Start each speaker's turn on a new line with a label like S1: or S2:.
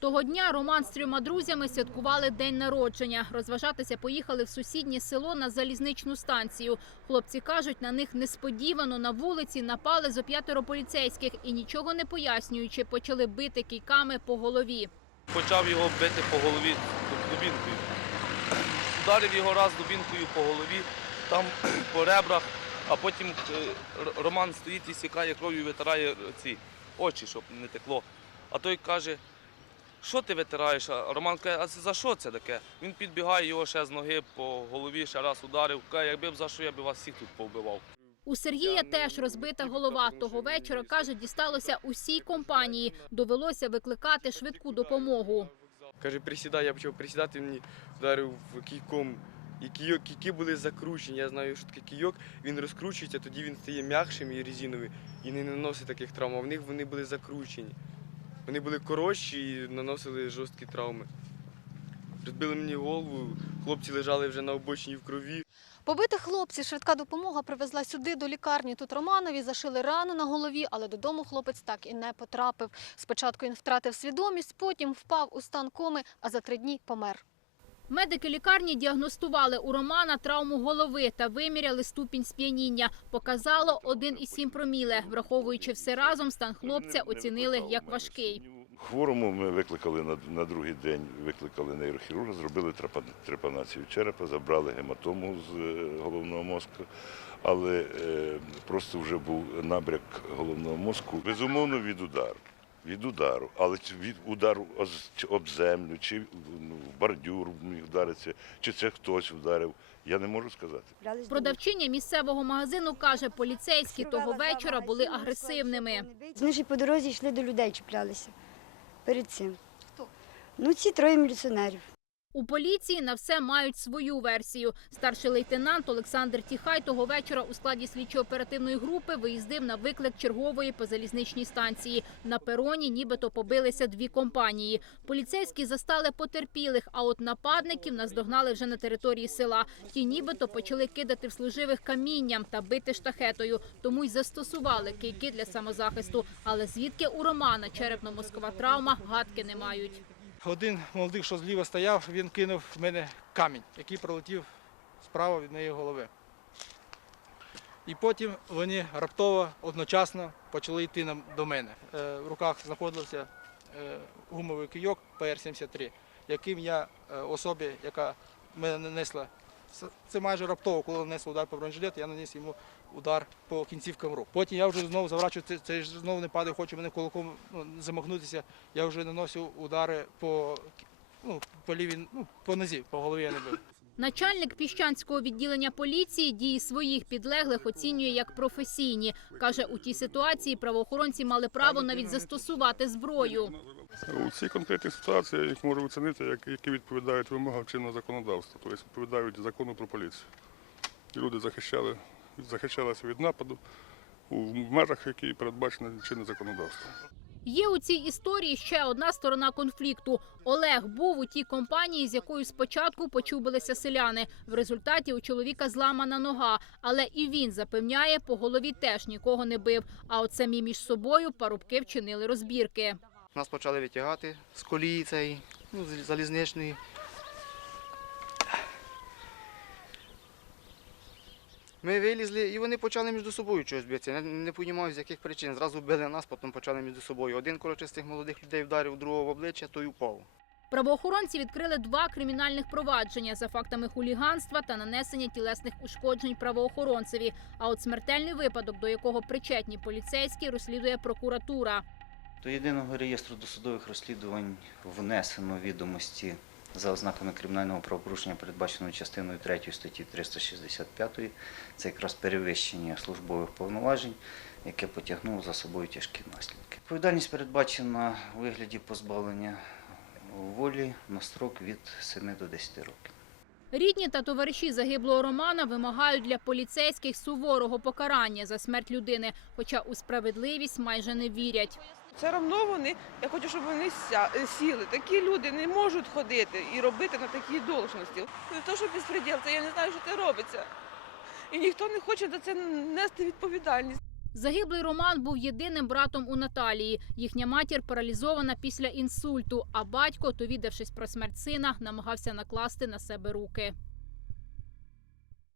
S1: Того дня Роман з трьома друзями святкували день народження. Розважатися поїхали в сусіднє село на залізничну станцію. Хлопці кажуть, на них несподівано на вулиці напали зо п'ятеро поліцейських і нічого не пояснюючи, почали бити кійками по голові.
S2: Почав його бити по голові дубінкою. Ударив його раз дубінкою по голові, там по ребрах, а потім е, Роман стоїть і сікає кров'ю, витирає ці очі, щоб не текло. А той каже, що ти витираєш? А Роман каже, а за що це таке? Він підбігає його ще з ноги по голові, ще раз ударив. Каже, якби б за що, я б вас всіх тут повбивав.
S1: У Сергія теж розбита голова. Того вечора, каже, дісталося усій компанії. Довелося викликати швидку допомогу.
S3: Каже, присідай, я почав присідати, мені вдарив кійком. І кійок, кійки були закручені. Я знаю, що таке кійок, він розкручується, тоді він стає м'якшим і резиновий і не наносить таких травм. А в них вони були закручені. Вони були коротші і наносили жорсткі травми. Розбили мені голову, хлопці лежали вже на обочині в крові.
S4: Побитих хлопців швидка допомога привезла сюди до лікарні. Тут Романові зашили рану на голові, але додому хлопець так і не потрапив. Спочатку він втратив свідомість, потім впав у стан коми, а за три дні помер.
S1: Медики лікарні діагностували у Романа травму голови та виміряли ступінь сп'яніння. Показало 1,7 проміле. Враховуючи все разом, стан хлопця оцінили як важкий.
S5: Хворому ми викликали на, на другий день, викликали нейрохірурга, зробили трепа- трепанацію черепа, забрали гематому з е, головного мозку, але е, просто вже був набряк головного мозку. Безумовно, від удару. Від удару, але від удару об землю, чи ну, в бордюр міг вдаритися, чи це хтось вдарив, я не можу сказати.
S1: Продавчиня місцевого магазину каже, поліцейські того вечора були агресивними.
S6: Ми ж по дорозі йшли до людей, чіплялися перед цим. Хто? Ну, ці троє міліціонерів.
S1: У поліції на все мають свою версію. Старший лейтенант Олександр Тіхай того вечора у складі слідчо-оперативної групи виїздив на виклик чергової по залізничній станції. На пероні нібито побилися дві компанії. Поліцейські застали потерпілих, а от нападників наздогнали вже на території села. Ті нібито почали кидати в служивих камінням та бити штахетою, тому й застосували кийки для самозахисту. Але звідки у Романа черепно-мозкова травма гадки не мають.
S7: Один молодик, що зліва стояв, він кинув в мене камінь, який пролетів справа від моєї голови. І потім вони раптово одночасно почали йти до мене. Е, В руках знаходився е, гумовий кийок ПР-73, яким я е, особі, яка мене нанесла, це- майже раптово, коли нанесли удар по бронежилету, я наніс йому удар по кінцівкам рук. Потім я вже знову заворачую, це, це ж знову не падає, хочу мене кулаком ну, замахнутися. Я вже наносив удари по, ну, по лівій, ну, по нозі, по голові я не бив.
S1: Начальник піщанського відділення поліції дії своїх підлеглих оцінює як професійні. Каже, у тій ситуації правоохоронці мали право навіть застосувати зброю.
S8: У цій конкретній ситуації їх можу оцінити, як, які відповідають вимогам чинного законодавства, тобто відповідають закону про поліцію. Люди захищали, захищалися від нападу у межах, які передбачені чинне законодавство.
S1: Є у цій історії ще одна сторона конфлікту. Олег був у тій компанії, з якою спочатку почубилися селяни. В результаті у чоловіка зламана нога, але і він запевняє, по голові теж нікого не бив. А от самі між собою парубки вчинили розбірки.
S9: Нас почали витягати з колії цієї, ну, залізничної. Ми вилізли і вони почали між собою щось битися. Не, не розумію, з яких причин. Зразу били нас, потім почали між собою. Один коротше з цих молодих людей вдарив другого в обличчя, той упав.
S1: Правоохоронці відкрили два кримінальних провадження за фактами хуліганства та нанесення тілесних ушкоджень правоохоронцеві. А от смертельний випадок, до якого причетні поліцейські, розслідує прокуратура.
S10: До єдиного реєстру досудових розслідувань внесено відомості за ознаками кримінального правопорушення, передбаченого частиною 3 статті 365. Це якраз перевищення службових повноважень, яке потягнуло за собою тяжкі наслідки. Відповідальність передбачена у вигляді позбавлення волі на строк від 7 до 10 років.
S1: Рідні та товариші загиблого Романа вимагають для поліцейських суворого покарання за смерть людини, хоча у справедливість майже не вірять.
S11: Все одно вони, я хочу, щоб вони е, сіли. Такі люди не можуть ходити і робити на такій должності. Не то, що безпреділ, це я не знаю, що це робиться. І ніхто не хоче за це нести відповідальність.
S1: Загиблий Роман був єдиним братом у Наталії. Їхня матір паралізована після інсульту, а батько, довідавшись про смерть сина, намагався накласти на себе руки.